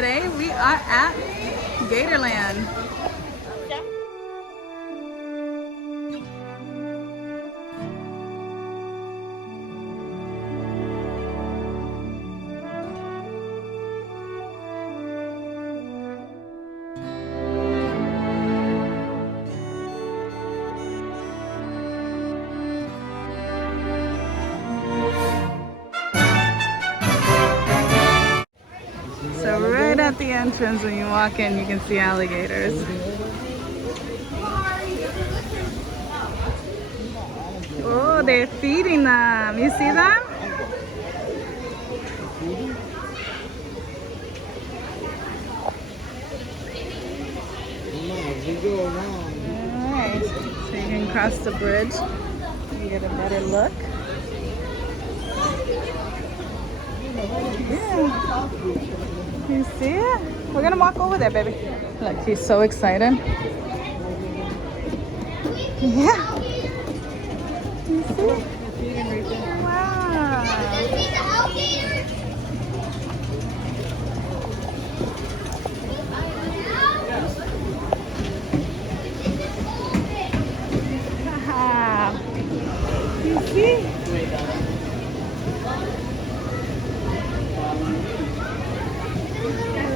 today we are at Gatorland. So right at the entrance when you walk in, you can see alligators. Oh, they're feeding them. You see them? Alright, so you can cross the bridge and get a better look. Yeah. You see it? We're gonna walk over there, baby. Look, he's so excited. Yeah. You see? Wow. You see?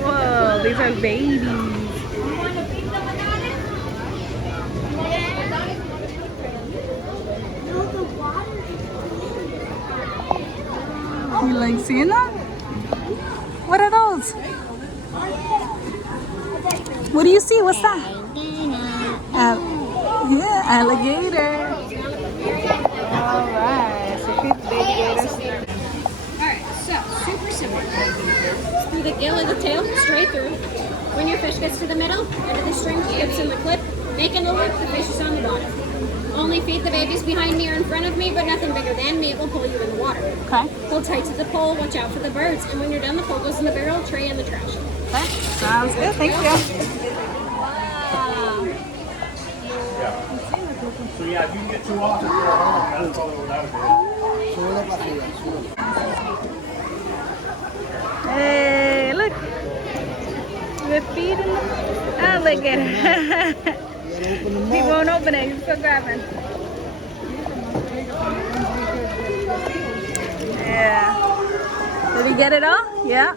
Whoa, these are babies. You like seeing them? What are those? What do you see? What's that? Yeah, alligator. Alright, so feed the baby gators. Alright, so super simple. Through the gill of the tail, straight through. When your fish gets to the middle, end of the string dips in the clip, making a loop, the fish is on the bottom. Only feed the babies behind me or in front of me, but nothing bigger than me. It will pull you in the water. Okay. Hold tight to the pole, watch out for the birds, and when you're done, the pole goes in the barrel, tray, and the trash. Okay, sounds good. Thank you. So yeah, if you can get two off, that's all that would be. Hey, look. We're feeding the alligator. He won't open it. He's still grabbing. Yeah. Did he get it all? Yeah.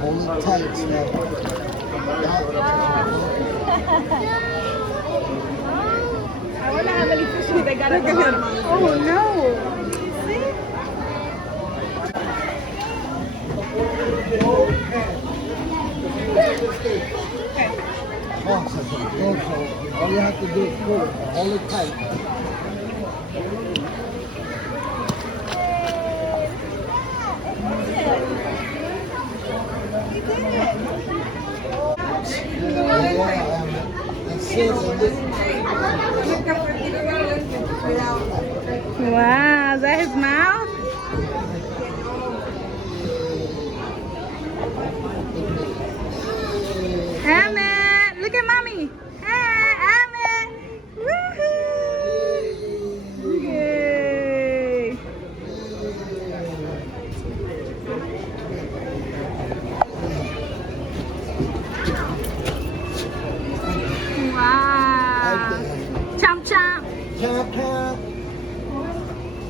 Hold it tight, Steph. I wonder how many fishes they got at the bottom. Oh no! See? Also, all you have to do is pull it, hold it tight. Wow, is that his mouth? Emmett, look at mommy. Hey, Emmett. Woohoo! Yay! Wow. Chomp chomp. Chop, chop.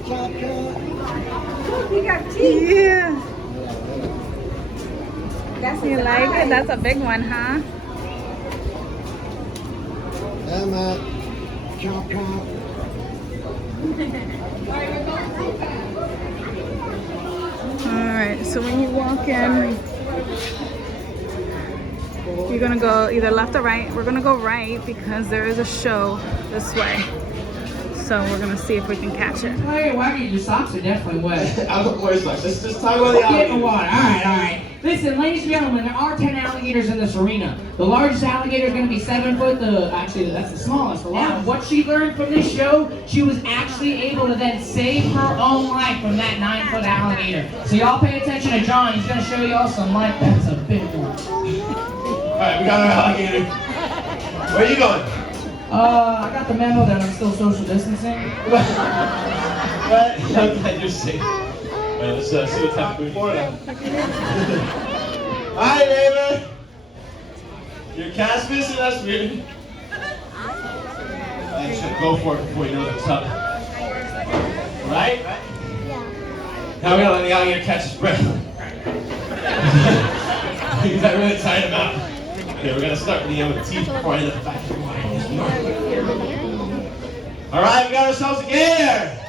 Chop, chop. You got teeth. Yeah. You like it? That's a big one, huh? Emma. Chop, chop. Alright, so when you walk in, you're gonna go either left or right. We're gonna go right because there is a show this way. So we're gonna see if we can catch it. Why your socks are definitely wet. I don't wear socks. Let's just talk about the Get in the water. All right. Listen, listen, ladies and gentlemen, there are 10 alligators in this arena. The largest alligator is going to be 7 foot. Actually, that's the smallest. And what she learned from this show, she was actually able to then save her own life from that 9-foot alligator. So y'all pay attention to John. He's going to show y'all some life. That's a big one. All right, we got our alligator. Where are you going? I got the memo that I'm still social distancing. What? I'm glad you're safe. All right, let's see what's happening before now. Hi, neighbor. Your cat's missing? That's weird. I should go for it before you know what's up. Right? Yeah. Now we gotta let the alligator catch his breath. Because I really tired him out. Okay, we're gonna start with the end with the teeth before I end up back in line. All right, we got ourselves a gator.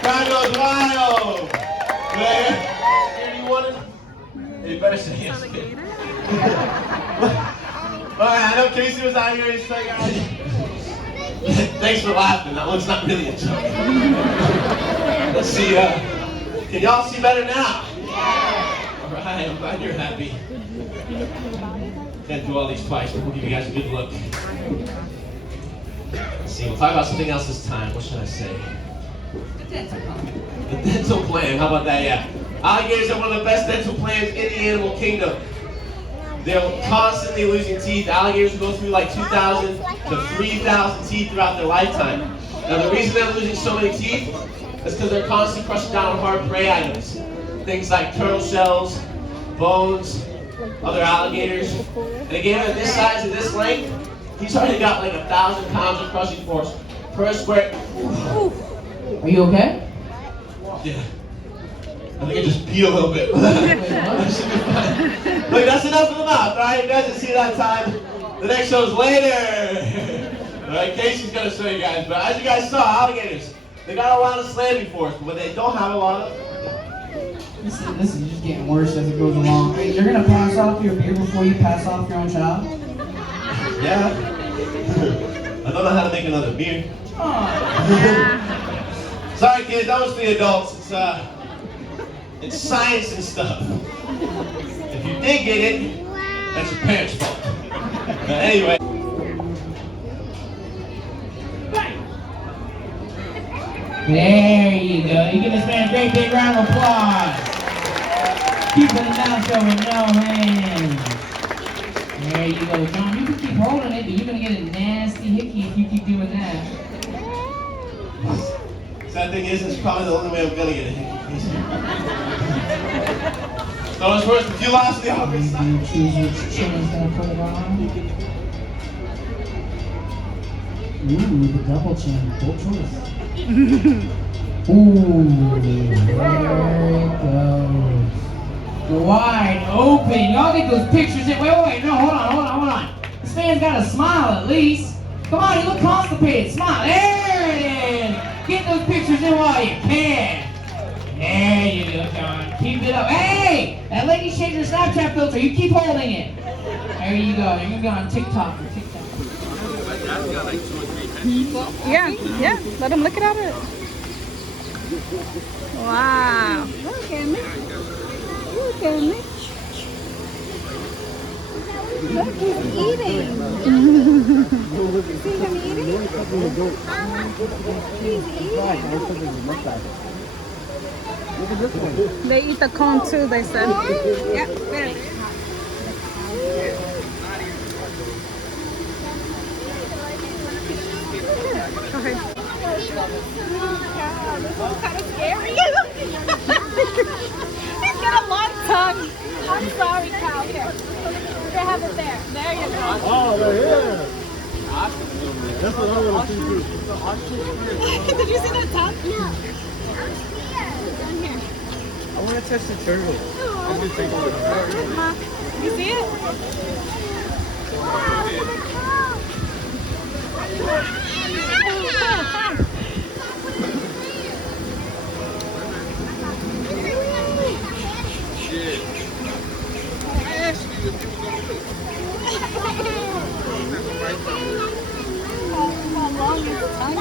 Crowd goes wild. Here, do you want it? You better say yes. All right, I know Casey was out here. He's like, thanks for laughing. That one's not really a joke. Let's see. Can y'all see better now? Yeah. All right, I'm glad you're happy. Can't do all these twice, but we'll give you guys a good look. Let's see, we'll talk about something else this time. What should I say? The dental plan. How about that? Yeah. Alligators are one of the best dental plans in the animal kingdom. They're constantly losing teeth. Alligators go through like 2,000 to 3,000 teeth throughout their lifetime. Now the reason they're losing so many teeth is because they're constantly crushing down on hard prey items. Things like turtle shells, bones, other alligators. And a gator this size and this length, he's already got like 1,000 pounds of crushing force per square. Are you okay? Yeah. I think I just peed a little bit. Look, that's enough of the mouth, right? You guys will see that time. The next show's later. All right, Casey's gonna show you guys. But as you guys saw, alligators, they got a lot of slamming force, but what they don't have a lot of. This is just getting worse as it goes along. Hey, you're gonna pass off your beer before you pass off your own child? Yeah. I don't know how to make another beer. Sorry, kids, that was for the adults. It's science and stuff. If you did get it, that's your parents' fault. Anyway. There you go. You give this man a great big round of applause. Keeping the mouth show with no hands. There you go, John. You can keep holding it, but you're gonna get a nasty hickey if you keep doing that. Sad thing is, it's probably the only way I'm gonna get a hickey. So it's worse if you lost the office. You choose which chin is gonna put it on. Ooh, the double chin. Bold choice. Ooh, there it goes. Wide open. Y'all get those pictures in. Wait. No, hold on. This man's got a smile at least. Come on, you look constipated. Smile. There it is. Get those pictures in while you can. There you go, John. Keep it up. Hey! That lady changed her Snapchat filter. You keep holding it. There you go. You're going to go on TikTok. Yeah. Let him look at it. Wow. Look at me. Look, he's eating. See him eating? He's eating. Look at this one. They eat the cone too, they said. Yep, there. Okay. This is kind of scary. He's got a long tongue. I'm sorry, cow. Here. They have it there. There you go. Oh, they're here. That's what I want to see too. Did you see that tongue? No. I want to touch the turtle. I'm going to take it. You see it? How long is the tongue?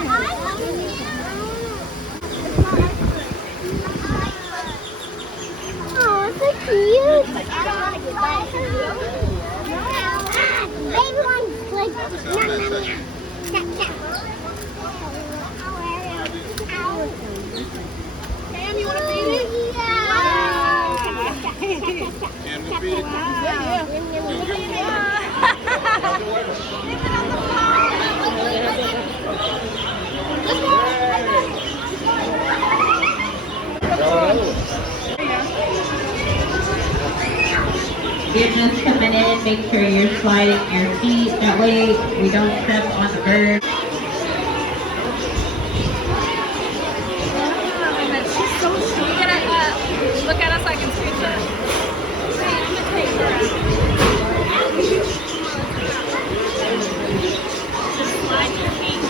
Oh, it's like Baby one's like, nom, nom, nom. Nom, nom. Cam, you want to feed it? Can we feed it? You're just coming in, make sure you're sliding your feet. That way we don't step on the bird. She's so sweet. Look at us, I can see her. Just slide your feet.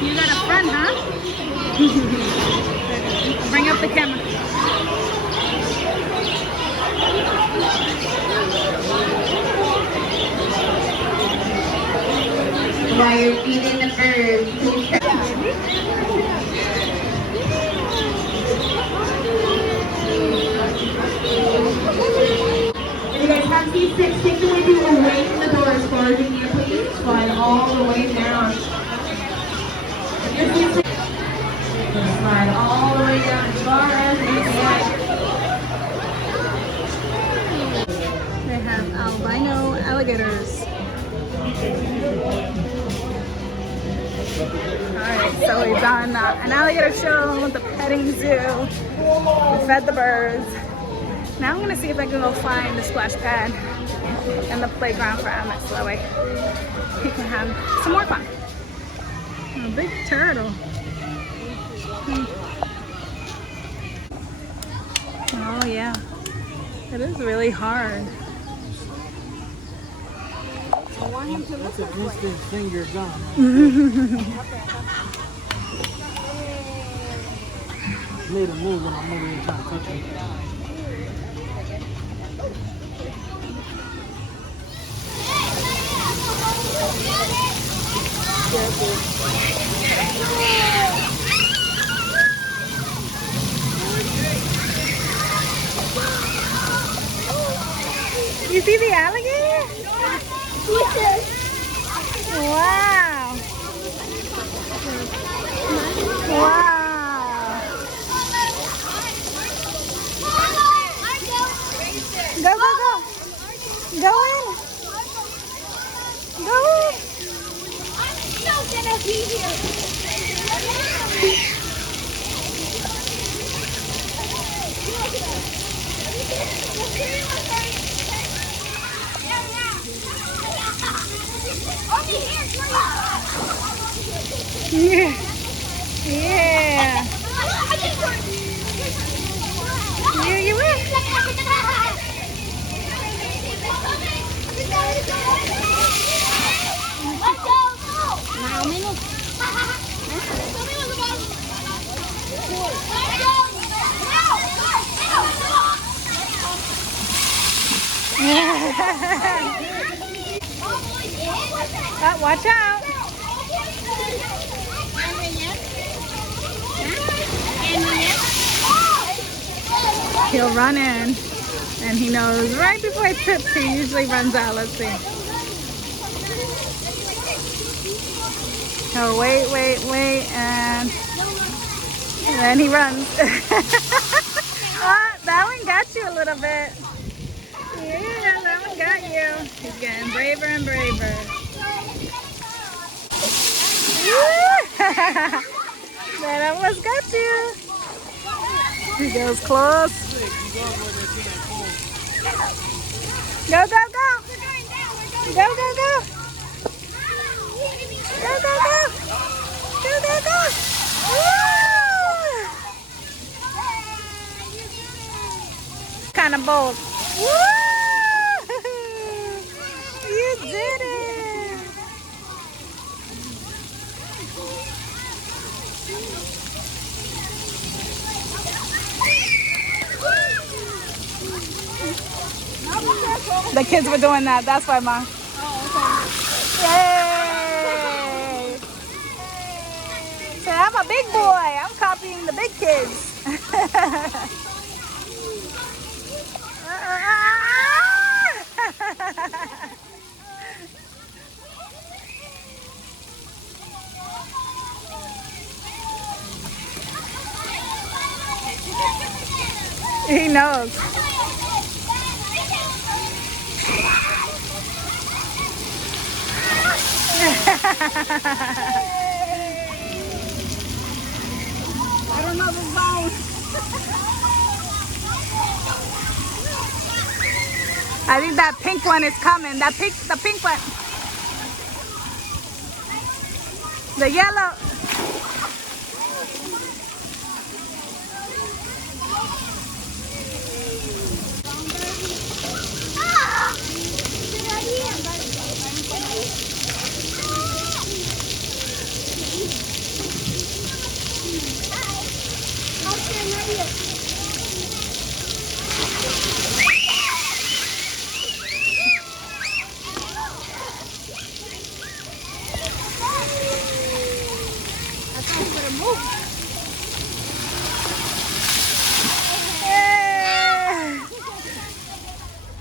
You got a friend, huh? Bring up the camera. While you're feeding the bird, please step. If you guys have these six, take the window away from the door as far as you can, please. Slide all the way down. Your feet, slide all the way down as far as you can. They have albino alligators. Alright, so we've done an alligator show, the petting zoo, we fed the birds. Now I'm gonna see if I can go find the splash pad and the playground for Emmett so that way he can have some more fun. A big turtle. Oh yeah, it is really hard. That's an instant finger gun. Made a move when I'm moving and trying to touch him. You see the alligator? Wow. Wow. Go, go, go. Go in. Go in. I'm still gonna be here. Yeah. Yeah. You win. Let's go. Now, minute. Watch out. He'll run in and he knows right before he trips, he usually runs out. Let's see. Oh, wait, and then he runs. Ah, that one got you a little bit. Yeah, that one got you. He's getting braver and braver. That almost got you. He goes close. Go, go, go. Go, go, go. Go, go, go. Go, go, go. Woo! Kind of bold. Woo! You did it. The kids were doing that. That's why, Mom. Yay! Say, I'm a big boy. I'm copying the big kids. He knows. I don't know the zone. I think that pink one is coming. The pink one. The yellow.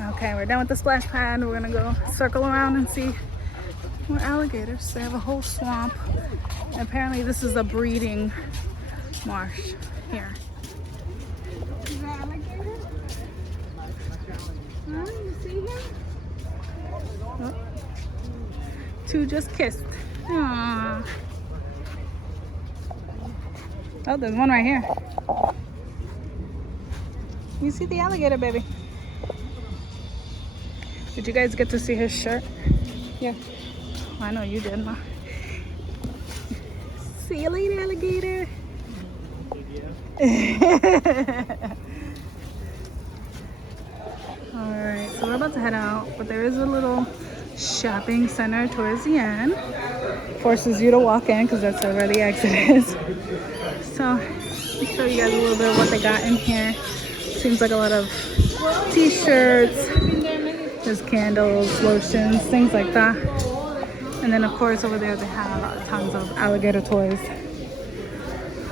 Okay, we're done with the splash pad. We're gonna go circle around and see more alligators. They have a whole swamp. And apparently this is a breeding marsh here. Is that alligator? Huh? You see him? Oh. Two just kissed. Aww. Oh, there's one right here. You see the alligator, baby? Did you guys get to see his shirt? Yeah. I know you did, Ma. See you later, alligator. Alright, so we're about to head out, but there is a little shopping center towards the end. Forces you to walk in because that's where the exit is. So, I'll show you guys a little bit of what they got in here. Seems like a lot of t-shirts. There's candles, lotions, things like that. And then of course over there they have tons of alligator toys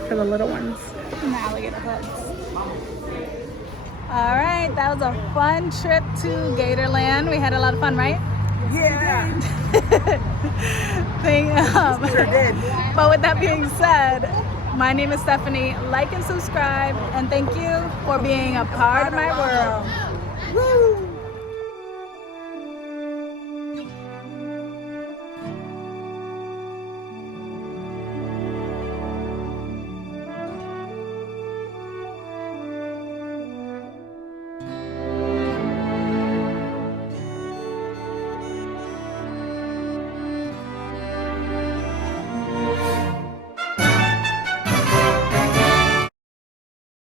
for the little ones and the alligator heads. All right, that was a fun trip to Gatorland. We had a lot of fun, right? Yeah. Sure did. But with that being said, my name is Stephanie. Like and subscribe, and thank you for being a part of my world. Woo!